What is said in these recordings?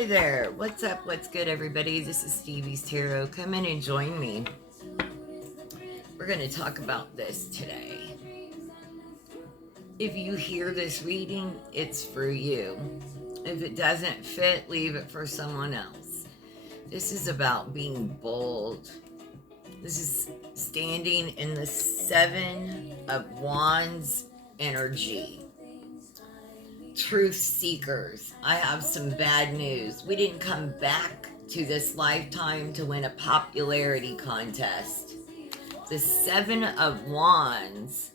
Hi there. What's up? What's good, everybody? This is Stevie's Tarot. Come in and join me. We're going to talk about this today. If you hear this reading, it's for you. If it doesn't fit, leave it for someone else. This is about being bold. This is standing in the Seven of Wands energy. Truth seekers, I have some bad news. We didn't come back to this lifetime to win a popularity contest. The Seven of Wands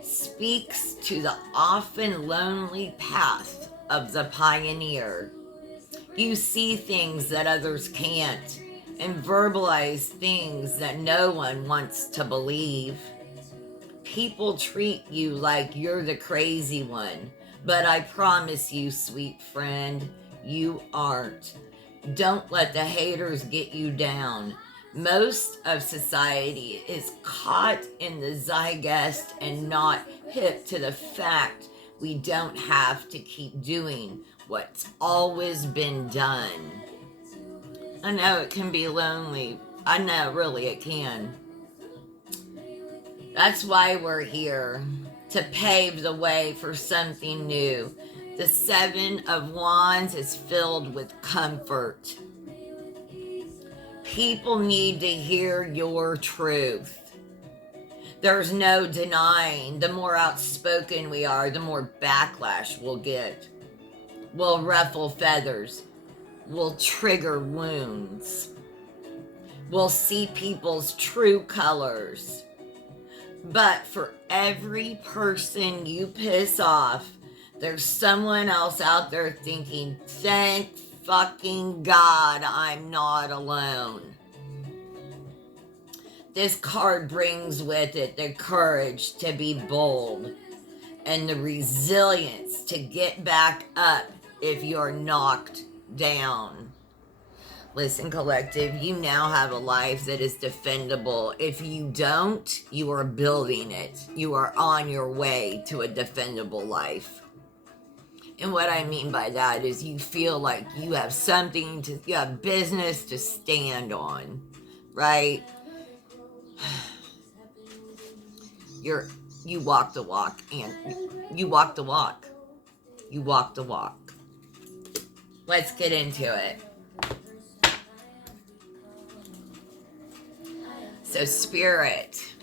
speaks to the often lonely path of the pioneer. You see things that others can't and verbalize things that no one wants to believe. People treat you like you're the crazy one, but I promise you, sweet friend, you aren't. Don't let the haters get you down. Most of society is caught in the zeitgeist and not hip to the fact we don't have to keep doing what's always been done. I know it can be lonely. I know, really, it can. That's why we're here, to pave the way for something new. The Seven of Wands is filled with comfort. People need to hear your truth. There's no denying, the more outspoken we are, the more backlash we'll get. We'll ruffle feathers. We'll trigger wounds. We'll see people's true colors. But for every person you piss off, there's someone else out there thinking, thank fucking God I'm not alone. This card brings with it the courage to be bold and the resilience to get back up if you're knocked down. Listen, collective, you now have a life that is defendable. If you don't, you are building it. You are on your way to a defendable life. And what I mean by that is you feel like you have you have business to stand on, right? You walk the walk, and you walk the walk. You walk the walk. Let's get into it. So, Spirit,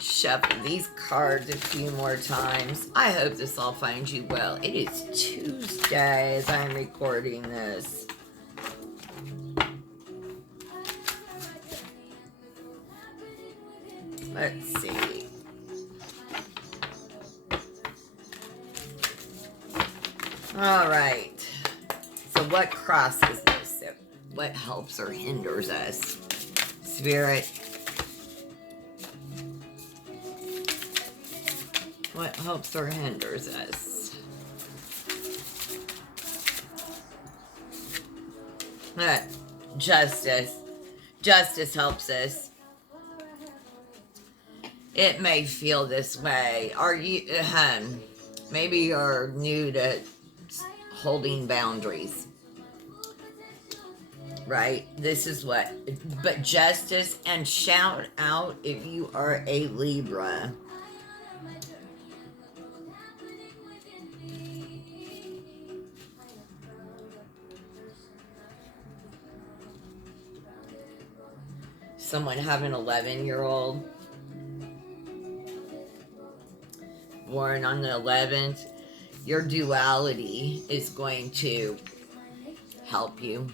shuffle these cards a few more times. I hope this all finds you well. It is Tuesday as I'm recording this. Let's see. All right. So what crosses this? What helps or hinders us? Spirit, what helps or hinders us? Justice. Justice helps us. It may feel this way. Are you, maybe you're new to holding boundaries. Right? This is what, but justice, and shout out if you are a Libra. Someone have an 11-year-old born on the 11th, your duality is going to help you.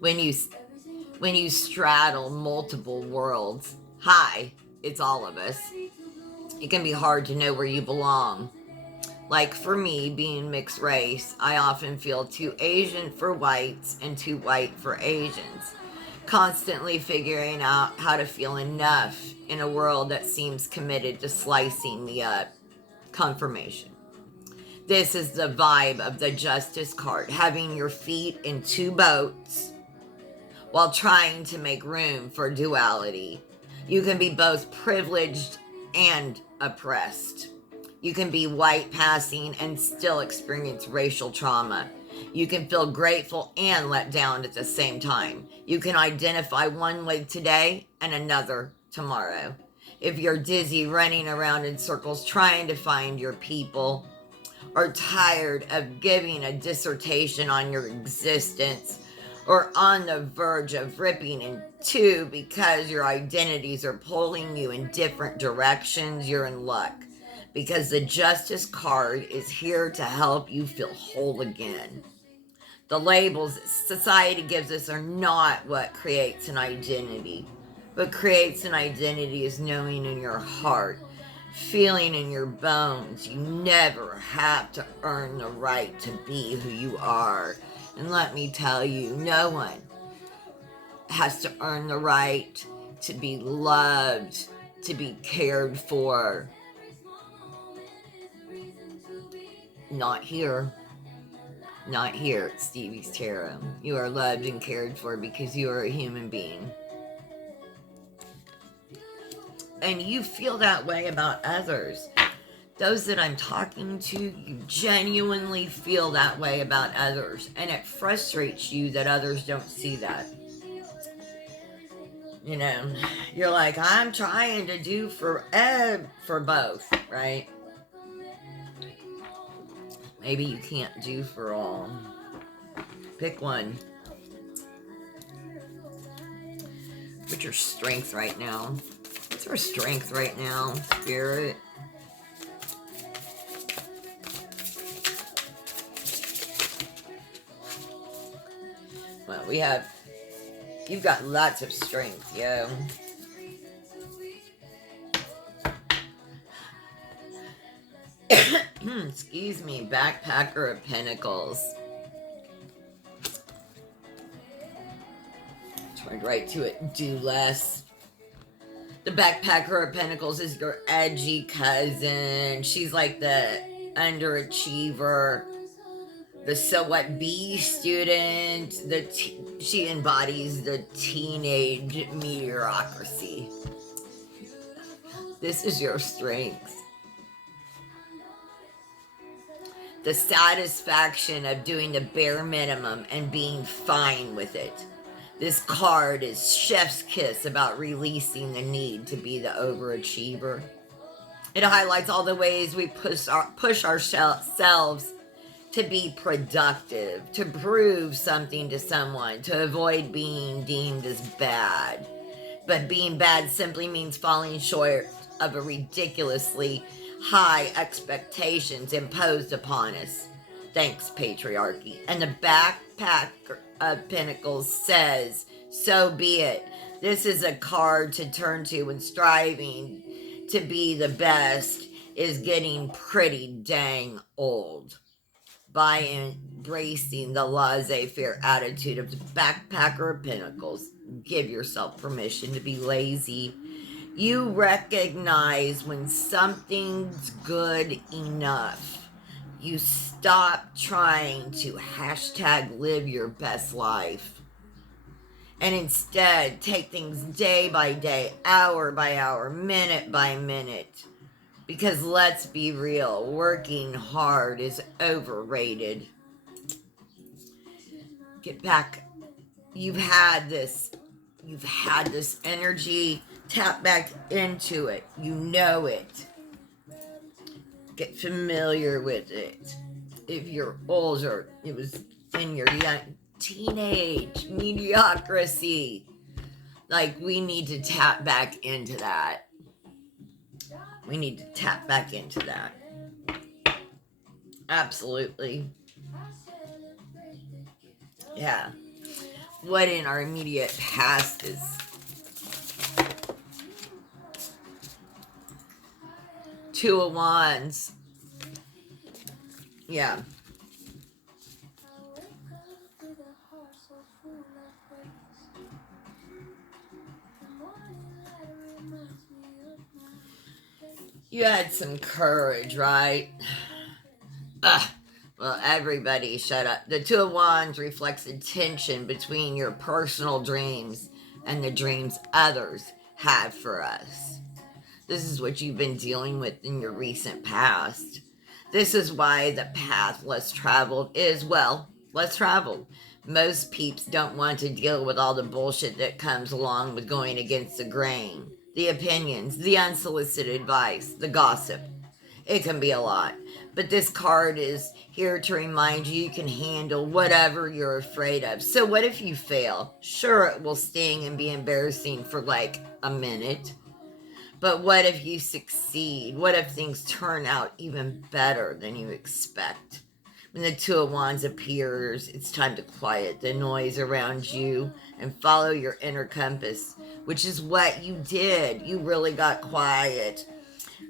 When you straddle multiple worlds, hi, it's all of us. It can be hard to know where you belong. Like for me, being mixed race, I often feel too Asian for whites and too white for Asians. Constantly figuring out how to feel enough in a world that seems committed to slicing me up. Confirmation. This is the vibe of the Justice card, having your feet in two boats while trying to make room for duality. You can be both privileged and oppressed. You can be white passing and still experience racial trauma. You can feel grateful and let down at the same time. You can identify one way today and another tomorrow. If you're dizzy running around in circles trying to find your people, or tired of giving a dissertation on your existence, or on the verge of ripping in two because your identities are pulling you in different directions, you're in luck. Because the Justice card is here to help you feel whole again. The labels society gives us are not what creates an identity. What creates an identity is knowing in your heart, feeling in your bones. You never have to earn the right to be who you are. And let me tell you, no one has to earn the right to be loved, to be cared for. Not here. Not here at Stevie's Tarot. You are loved and cared for because you are a human being. And you feel that way about others. Those that I'm talking to, you genuinely feel that way about others. And it frustrates you that others don't see that. You know, you're like, I'm trying to do for both, right? Maybe you can't do for all. Pick one. What's your strength right now? What's our strength right now, Spirit? Well, you've got lots of strength, yo. Excuse me, Backpacker of Pentacles. Turned right to it, do less. The Backpacker of Pentacles is your edgy cousin. She's like the underachiever, the so what B student. She embodies the teenage mediocrity. This is your strength. The satisfaction of doing the bare minimum and being fine with it. This card is chef's kiss about releasing the need to be the overachiever. It highlights all the ways we push ourselves to be productive, to prove something to someone, to avoid being deemed as bad. But being bad simply means falling short of a ridiculously high expectations imposed upon us. Thanks, patriarchy. And the Backpacker of Pentacles says, so be it. This is a card to turn to when striving to be the best is getting pretty dang old. By embracing the laissez-faire attitude of the Backpacker of Pentacles, give yourself permission to be lazy. You recognize when something's good enough. You stop trying to #live your best life. And instead, take things day by day, hour by hour, minute by minute. Because let's be real, working hard is overrated. Get back. You've had this energy. Tap back into it. You know it. Get familiar with it. If you're older, it was in your young teenage mediocrity. Like, we need to tap back into that. We need to tap back into that. Absolutely. Yeah. What in our immediate past is Two of Wands. Yeah. You had some courage, right? Well, everybody shut up. The Two of Wands reflects a tension between your personal dreams and the dreams others have for us. This is what you've been dealing with in your recent past. This is why the path less traveled is, well, less traveled. Most peeps don't want to deal with all the bullshit that comes along with going against the grain, the opinions, the unsolicited advice, the gossip. It can be a lot. But this card is here to remind you you can handle whatever you're afraid of. So, what if you fail? Sure, it will sting and be embarrassing for like a minute. But what if you succeed? What if things turn out even better than you expect? When the Two of Wands appears, it's time to quiet the noise around you and follow your inner compass, which is what you did. You really got quiet.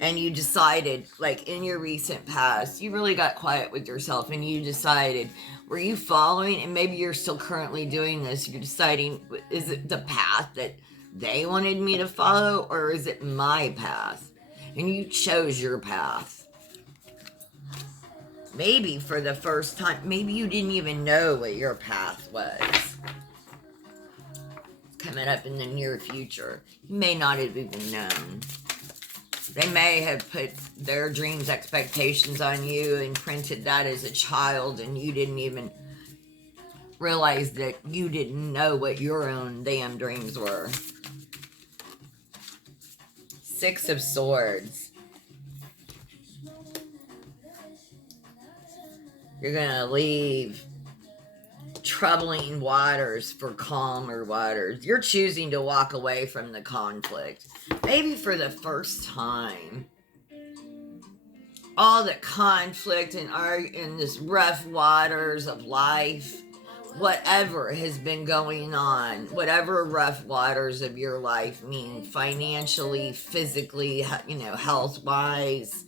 And you decided, like in your recent past, you really got quiet with yourself and you decided, were you following, and maybe you're still currently doing this, you're deciding, is it the path that they wanted me to follow, or is it my path? And you chose your path. Maybe for the first time, maybe you didn't even know what your path was. Coming up in the near future, you may not have even known. They may have put their dreams, expectations on you and printed that as a child, and you didn't even realize that you didn't know what your own damn dreams were. Six of Swords. You're going to leave troubling waters for calmer waters. You're choosing to walk away from the conflict. Maybe for the first time. All the conflict and in this rough waters of life, whatever has been going on, whatever rough waters of your life mean, financially, physically, health-wise,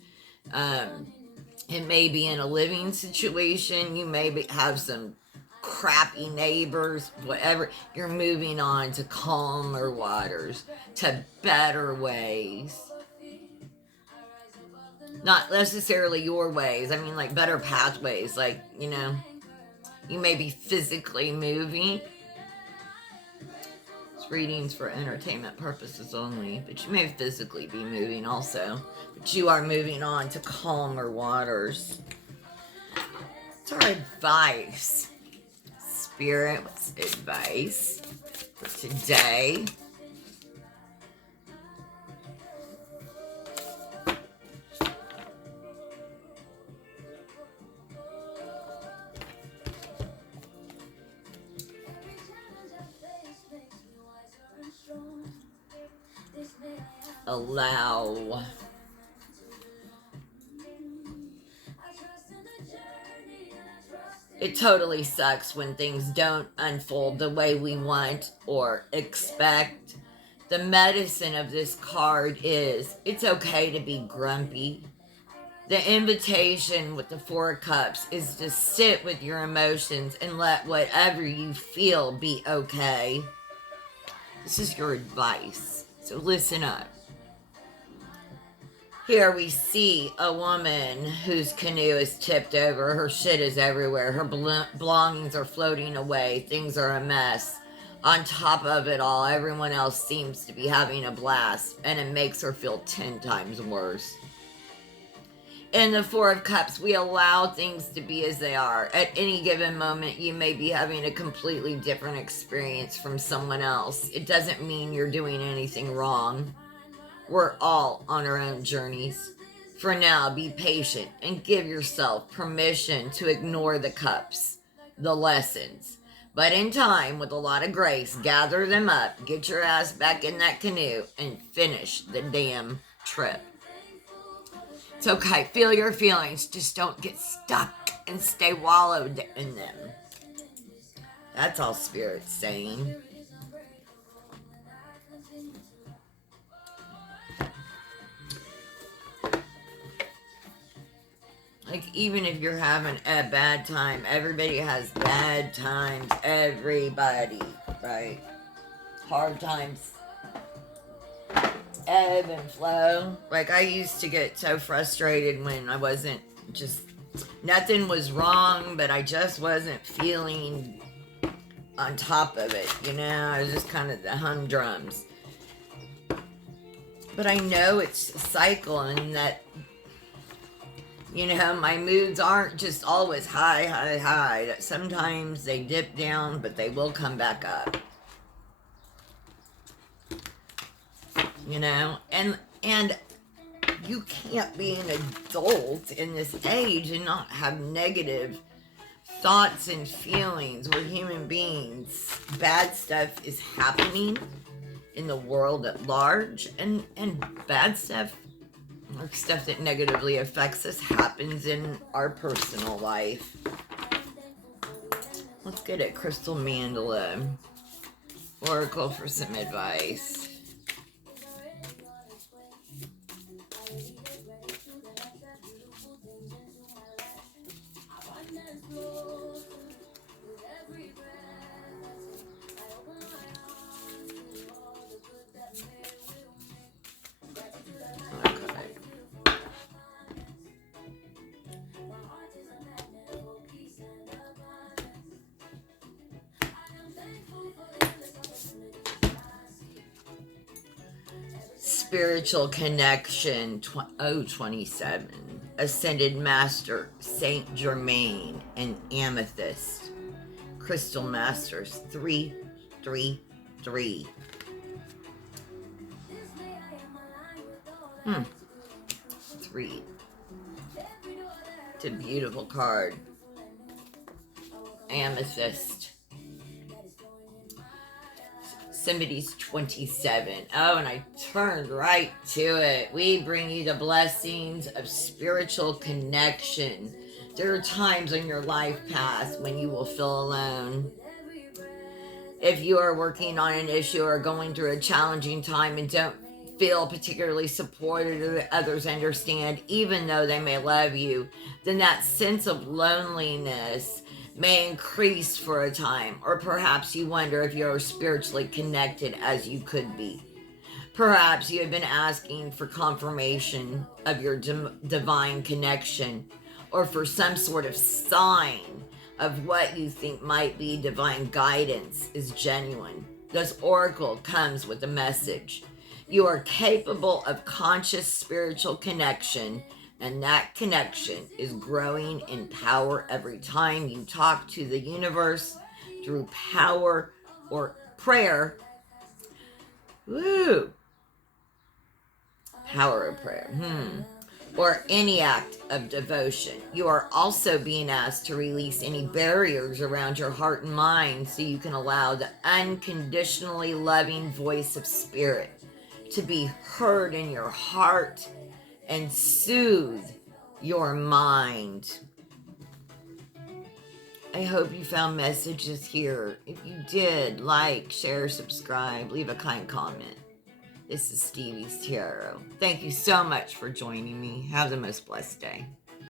it may be in a living situation. You may have some crappy neighbors, whatever. You're moving on to calmer waters, to better ways. Not necessarily your ways. I mean, like better pathways. Like, you may be physically moving. It's readings for entertainment purposes only, but you may physically be moving also. But you are moving on to calmer waters. It's our advice. Spirit, what's advice for today? Allow. It totally sucks when things don't unfold the way we want or expect. The medicine of this card is it's okay to be grumpy. The invitation with the Four of Cups is to sit with your emotions and let whatever you feel be okay. This is your advice, so listen up. Here we see a woman whose canoe is tipped over. Her shit is everywhere. Her belongings are floating away. Things are a mess. On top of it all, everyone else seems to be having a blast, and it makes her feel 10 times worse. In the Four of Cups, we allow things to be as they are. At any given moment, you may be having a completely different experience from someone else. It doesn't mean you're doing anything wrong. We're all on our own journeys. For now, be patient and give yourself permission to ignore the cups, the lessons. But in time, with a lot of grace, gather them up, get your ass back in that canoe, and finish the damn trip. It's okay. Feel your feelings. Just don't get stuck and stay wallowed in them. That's all Spirit's saying. Like, even if you're having a bad time, everybody has bad times. Everybody, right? Hard times ebb and flow. Like, I used to get so frustrated when I wasn't nothing was wrong, but I just wasn't feeling on top of it, I was just kind of the humdrums. But I know it's a cycle, and that, my moods aren't just always high, high, high. That sometimes they dip down, but they will come back up. And you can't be an adult in this age and not have negative thoughts and feelings. We're human beings. Bad stuff is happening in the world at large, and bad stuff, or stuff that negatively affects us, happens in our personal life. Let's get a crystal mandala oracle for some advice. Spiritual connection, 27. Ascended Master, Saint Germain, and Amethyst. Crystal Masters, 333. 3. It's a beautiful card. Amethyst. Somebody's 27. Oh, and I turned right to it. We bring you the blessings of spiritual connection. There are times in your life past when you will feel alone. If you are working on an issue or going through a challenging time and don't feel particularly supported or that others understand, even though they may love you, then that sense of loneliness may increase for a time, or perhaps you wonder if you're spiritually connected as you could be. Perhaps you have been asking for confirmation of your divine connection, or for some sort of sign of what you think might be divine guidance is genuine. This oracle comes with a message. You are capable of conscious spiritual connection, and that connection is growing in power every time you talk to the universe through power or prayer. Woo! Power of prayer. Or any act of devotion. You are also being asked to release any barriers around your heart and mind so you can allow the unconditionally loving voice of spirit to be heard in your heart and soothe your mind. I hope you found messages here. If you did, like, share, subscribe, leave a kind comment. This is Stevie's Tarot. Thank you so much for joining me. Have the most blessed day.